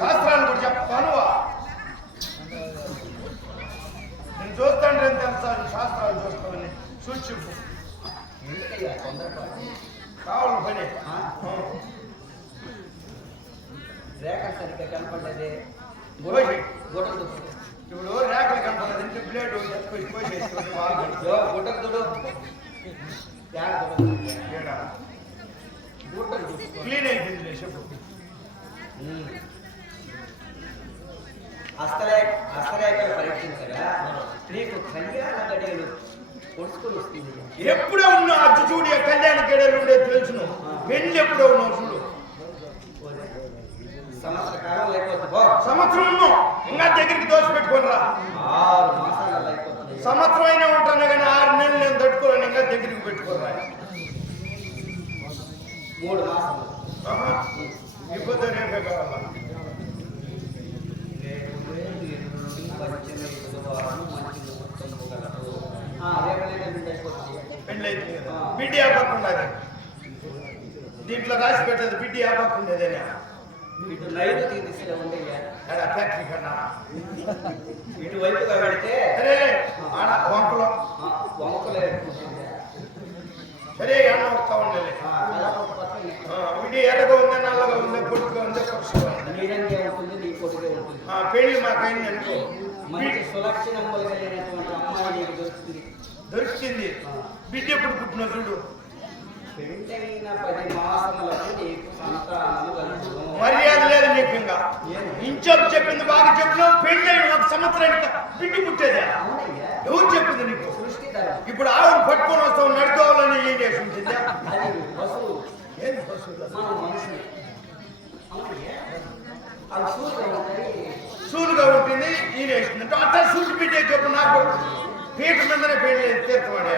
శాస్త్రాలు కూడా చెప్తాను. నేను చూస్తాను తెలుసాను శాస్త్రాలు చూస్తామని చూసి కావాలి పని రేఖ సరిగ్గా కనపడలేదే. ఇప్పుడు రేఖలు కనపడలేదు ఇంటి ప్లేట్ గుడ్డకు క్లీన్ అయిపోయింది చెప్పు. హస్తరేఖలు పరీక్షించగా నీకు కళ్యాణ గడియలు పొడుచుకొని వస్తుంది. ఎప్పుడో ఉన్నా అచ్చు చూడు కళ్యాణ గడియలు ఉండేది తెలుసును. పెళ్లి ఎప్పుడో ఉన్నావు చూడు. సంవత్సర కాలం అయిపోతుంది. సంవత్సరం ఉన్నావు ఇంకా దగ్గరికి దోష పెట్టుకోనరా. 6 మాసాలు అయిపోతుంది. సంవత్సరం అయినా ఉంటాను కానీ 6 నెలలు నేను తట్టుకోలేను. ఇంకా దగ్గరికి పెట్టుకోరా. 3 మాసాలు ఇప్పుడు రేపే కావాలా. పెళ్ళి అయిపోయింది కదా. బిడ్డ ఆపకుండాది దీంట్లో రాసి పెట్టదు. బిడ్డ ఆపకుండేదేనా ఇటు లైన్ తీస్తే ఉండే ఫ్యాక్టరీ కన్నా ఇటువైపుగా పెడితే సరే ఆడ వంకలో సరే అన్న వస్తా ఉండాలి. బిడ్డ ఎర్రగా ఉంది నల్లగా ఉంది పొట్టుగా ఉంది నీరంగే ఉంటుంది, నీ పొడిగే ఉంటుంది. పెళ్లి మాకైంది అనుకో. మంచి సులక్షణములు కలిగినటువంటి అమ్మాయి నీకు దొరికింది. బిడ్డ ఎప్పుడు పుట్టిన చూడు. పెళ్ళైన 10 మాసములకు నీకు సంతానము కలుగును. మర్యాద లేదు నీకు. ఇంకా ఇంచపు చెప్పింది బాగా చెప్పినావు. పెళ్ళైన 1 సంవత్సరానికి బిడ్డ పుట్టేదా? ఎవరు చెప్పింది నీకు? ఇప్పుడు ఆవిడ పట్టుకొని వస్తావు నడుకోవాలని ఏం చేసి ఉంటుంది? సూలుగా ఉంటుంది ఈయన వేస్తుంది. అట్లా సూటి బిడ్డ చెప్పు. నాకు పీట మీదనే పెళ్లి తీర్థవాడే.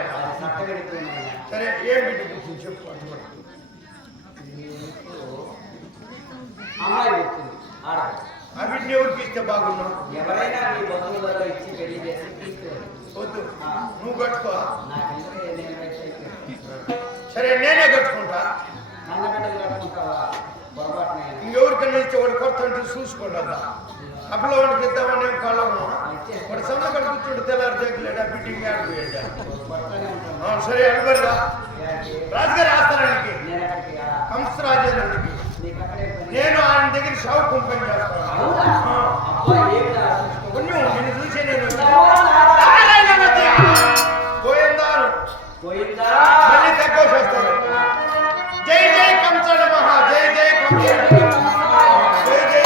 సరే ఏం బిడ్డ పుట్టింది చెప్పు. ఆ బిడ్డ ఎవరికి ఇస్తే బాగున్నావు? ఎవరైనా నీ బంధువులలో ఇచ్చి పెళ్లి చేసి తీసుకురండి. వద్దు నువ్వు కట్టుకో. సరే నేనే కట్టుకుంటా. ఇంకెవరికన్నా ఇస్తే వాడు కొత్త అంటే చూసుకోండి. అదా అప్పుడు వాడికి ఇద్దామని కళ్ళము వాడు సంతకడ కూర్చుంటే తెల్లారి దగ్గలేడా బిడ్డింగ్ ఆడిపోయాడా. సరే అడగరా రాజుగారు ఆస్తారానికి కంసరాజేంద్రుడికి నేను ఆయన దగ్గర షావు కుంపని చేస్తాను. నేను చూసే నేను పోయిందా మళ్ళీ తక్కువ చేస్తాను. జై జై కంసాడ మహా జై జై కంసాడ జై జై.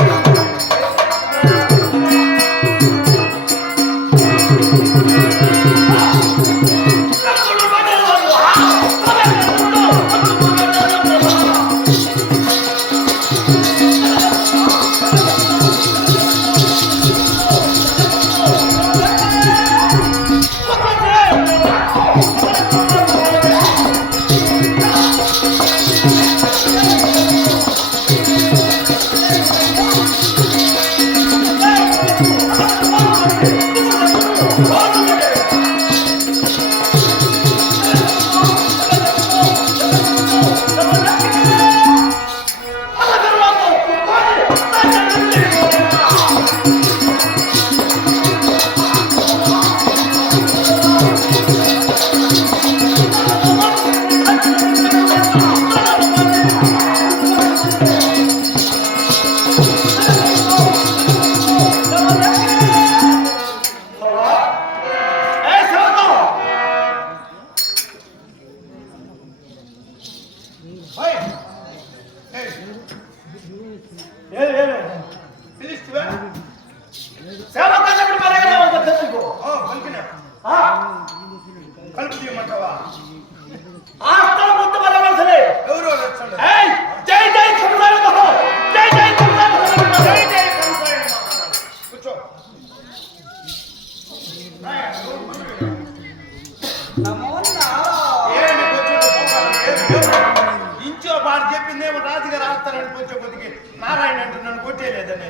ఇంచో బాగా చెప్పిందేమో రాజుగారు ఆస్తారని కొంచెం కొద్దిగా నారాయణ అంటే నన్ను కొట్టేయలేదని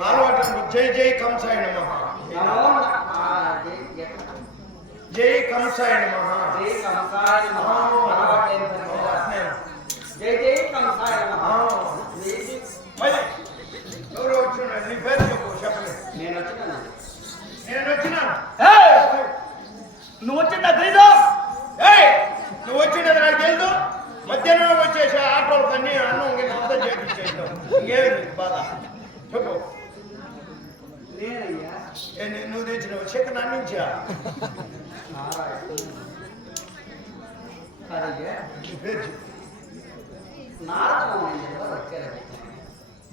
అలవాటు. జై జై కంసాయ నమః జై కంసాయ నమః జై జై కంసాయ నమః ఇంకేమి నీకు బాధ చెప్పు నేనయ్యా నువ్వు తెచ్చినావు చికెన్ అందించా కాదయ్యా నీ పేరు చెప్పు. నారదముని వచ్చారు.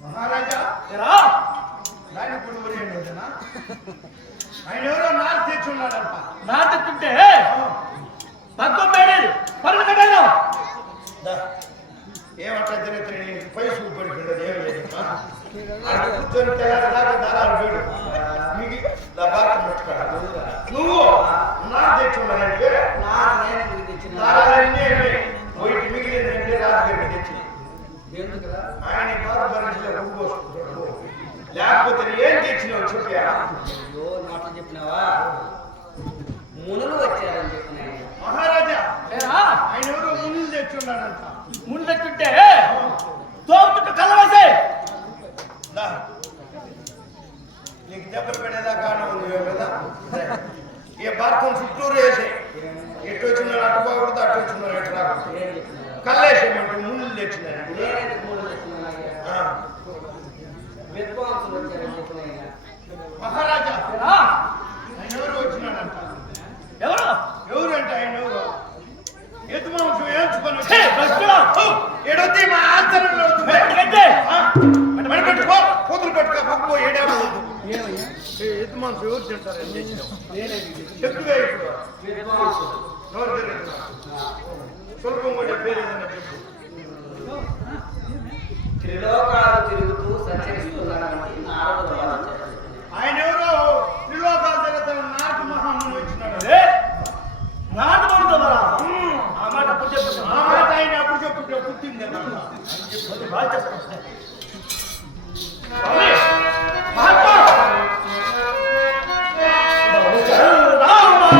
మహారాజా రా దాని ఇప్పుడు ఆయన ఎవరో నాకు తెచ్చున్నాడంట నాటుతుంటే తక్కువ పేడేది పరుగు కట్టాను ఏమంటా తిరుగుతుంది పై చూపడుతుంది ఏం లేదు కూర్చొని తెల్లారిదాకా దారాలు వేడు మీకు నువ్వు నాకు తెచ్చున్నానంటే నేను తెచ్చిన దారాలన్నీ పోయి మిగిలిందంటే రాజుగారికి తెచ్చి ఎందుకురా ఆయన బాగా భరించలే పోసుకుంటాడు లేకపోతే ఏం తెచ్చినావు చెప్పా అయ్యో మాట చెప్పినావా మునులు వచ్చారని చెప్పిన మహారాజా ఏరా ఆయన ఎవరో ముళ్ళు తెచ్చున్నాడంట ముందెట్టుంటే తోపుతుంటే కళ్ళవేసే దా. నీకు దెబ్బలు పడేదాకా నువ్వు కదా ఏ భారతం చుట్టూరు వేసే ఎటు వచ్చిన అటు బాగుడదు అటు వచ్చిన ఎటు రాకూడదు ఏం చెప్పినావా కళ్ళేసేమంటే ముళ్ళు తెచ్చినాడు నేనెందుకు మునులు తెచ్చినా విద్వాంసులు వచ్చారని చెప్పిన మహారాజా ఏరా ఆయన ఎవరు వచ్చినాడంట ఎవరు ఎవరంటే ఆయన ఎవరు ఎత్తు మాంసం ఏల్చుకొని ఛే, భక్తుడా! ఎడొద్ది మా ఆచరణలో బయటకెట్టే! పెట్టుకో కూతురు పెట్టుకో పప్పు ఏడేమో ఏమయ్యా ఎత్తు మాంసం ఎవరు తింటారు ఏం చేసినావు నేనేది చెప్పుగా ఇప్పుడు విద్వాంసులు నోరు తిరుగుతున్నా స్వల్పం కూడా పేరు ఏదైనా చెప్పు త్రిలోకాలు తిరుగుతూ సంచరిస్తున్నారని నారదుడు వచ్చారు. ఆయన ఎవరో త్రిలోకాల తిరుగుతున్న నాటు మహాముని వచ్చినాడు ఏ నాటు పడుతుంది మరా ఆ మాట అప్పుడు ఆ చెప్తున్నా మాట ఆయన అప్పుడు చెప్పుకుంటే పుట్టింది అన్నమాట. బాగా చెప్తున్నా స్వామి, మహాత్మా! రామా!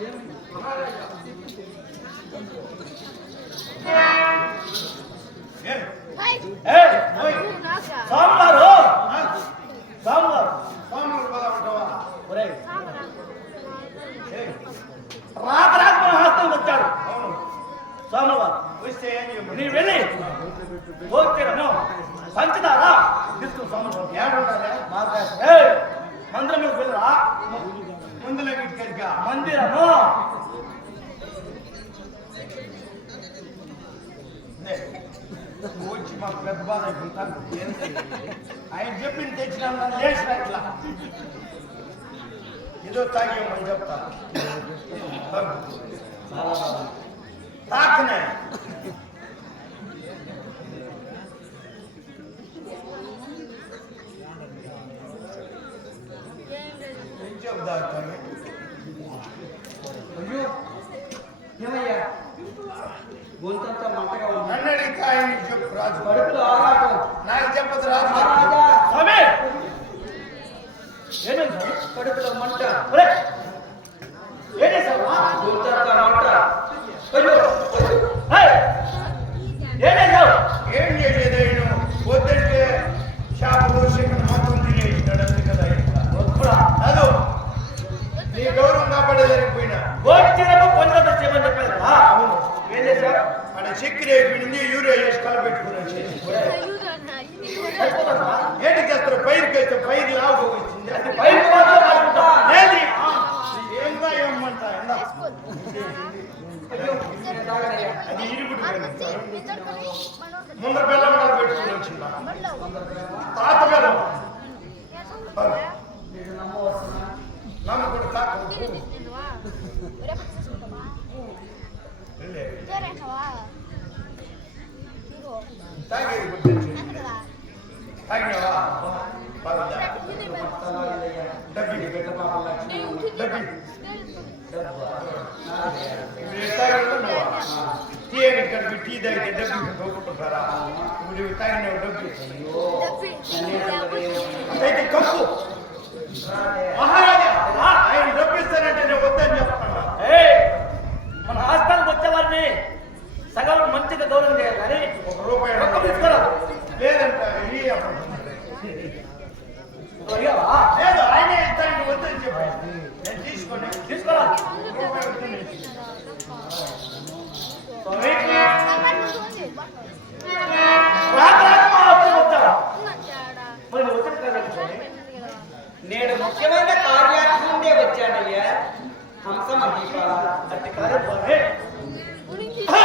ఏయ్, ఏయ్, ఓయ్, స్వామివారు స్వామివారు స్వాములు పదవటవా? ఒరేయ్, ఏయ్, రాక రాక మన హస్తం వచ్చాడు అవును. స్వామివారు. వస్తే ఏం చేయమంటావు? నీ వెళ్ళి భోజనము పంచదారా తీసుకుని స్వామివారు ఏడుండాలి? ఏయ్, మందిరంలోకి వెళ్ళరా ముందులో ఇటుకెళ్ళిగా. మందిరము నే, వచ్చి మాకు పెద్ద బాధ అయిపోతాను. ఆయన చెప్పింది తెచ్చినా లేచిన ఇట్లా ఏదో తాగేమని చెప్తా. తాకనే ఏం చెప్తా తాగే? అయ్యో ఏమయ్యా గొంతంతా మంటగా ఉంది అన్నడి కాయని చెప్పు రాజు. కడుపులో ఆరాటం నాకు చెప్పదు రాజు. మహారాజా స్వామి ఏమేమి స్వామి కడుపులో మంట ఒరేయ్, ఏం చేశావు గొంతంతా మంట అయ్యో ఏయ్, ఏం చేశావు ఏం చేసేది ఆయన? పొద్దుంటే షాపులో చికెన్ మొత్తం తినేసినాడు. అంతే కదా వద్దురా. అదో నీ గౌరవం కాపాడలేకపోయినా గోచిరము పొందత చేయమని చెప్పారు కదా అవును. ఏం చేశావు ఆడ చక్కెర అయిపోయింది, యూరియా వేసి కలపెట్టుకుని వచ్చేసి అయిపోతుందా? ఏంటి చేస్తారు? పైరుకి వేస్తే పైరు లావు వచ్చింది. అది పైకి మాత్రం పడుకుంటా. ఏది? ఏంగా ఏమంటా ఎందా? అయ్యో నేను తాగనయ్యా అది ఇరుగుడు ముందర బెల్లం పెట్టుకుని వచ్చిందా? తాత బెల్లం నేను నమ్మవస్తున్నా నమ్మకూడదు. తాత తాగేది గుర్తించింది. తాగినావా? బాగుందా? తలాగిలయ్యా డబ్బి బిడ్డ పాప లక్ష్మి డబ్బి డబ్బా ఇప్పుడు తాగినావా? తీయని కలిపి టీ తాగితే డబ్బి తోకుంటారా? ఇప్పుడు ఇవి తాగినావు డబ్బి అయితే కప్పు మహారాజా ఆయన డబ్బిస్తానంటే నేను వద్దని చెప్తాను. ఏయ్, మన హాస్టల్కి వచ్చేవారిని సగం మంచిగా గౌరవం చేయాలి కానీ ₹1 రొక్కం తీసుకోరా. లేదంట ఈ అయ్యావా? లేదు ఆయనే ఇస్తాను వద్దని చెప్పాను. నేను తీసుకోండి. తీసుకోరా. ₹1 వద్దని. స్వామి, రాక రాక మా హాస్టల్కి వచ్చావా? మరి నువ్వు వచ్చిన కారణం స్వామి? నేను ముఖ్యమైన కార్యార్థం నుండే వచ్చానయ్యా హంసమదీప అట్టి కార్యం స్వామి. ఆ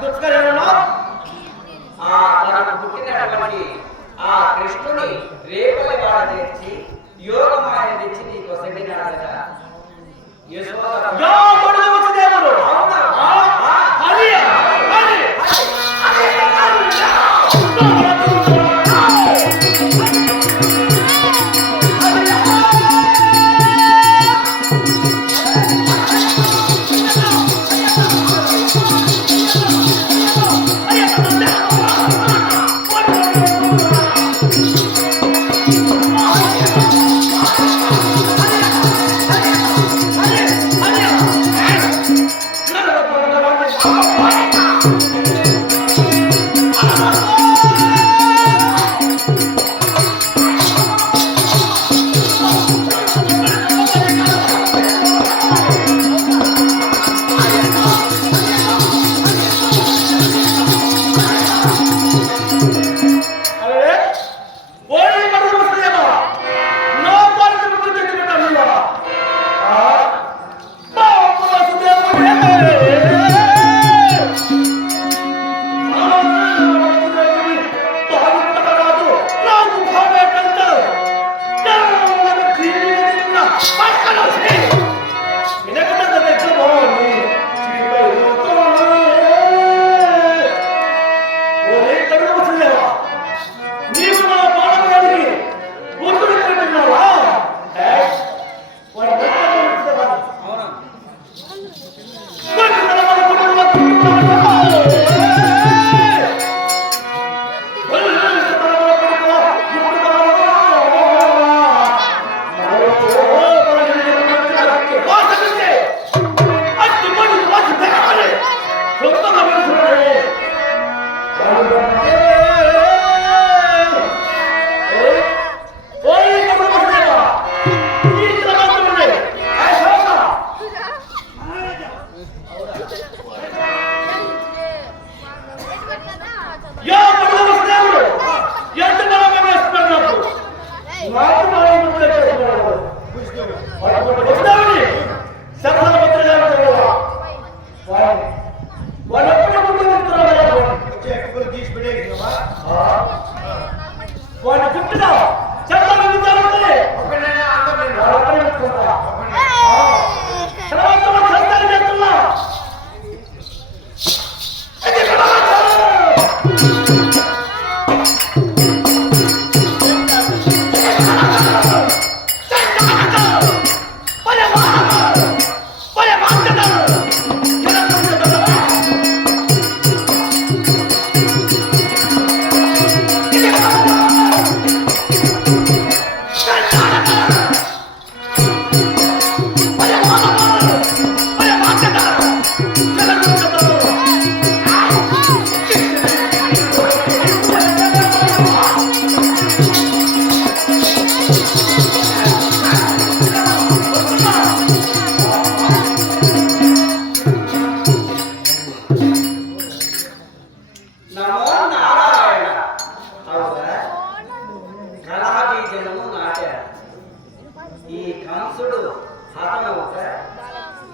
దుష్కర్ ఏమన్నా తనకు పుట్టినటువంటి ఆ కృష్ణుని రేపల వాడ తెచ్చి యోగమాయ తెచ్చి నీకు సెమినార్ యా బడుగు వసుదేవుడు హరి హరి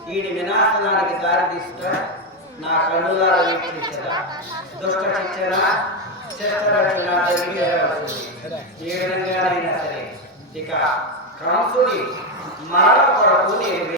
వీడి వినాశనానికి దారితీసుట నా కన్నులారా వీక్షించరా దుష్ట శిక్షణ శస్త్రరక్షణ జరిగేవలసింది. ఏ విధంగానైనా సరే ఇక కంసుని మరణ కొరకు నేను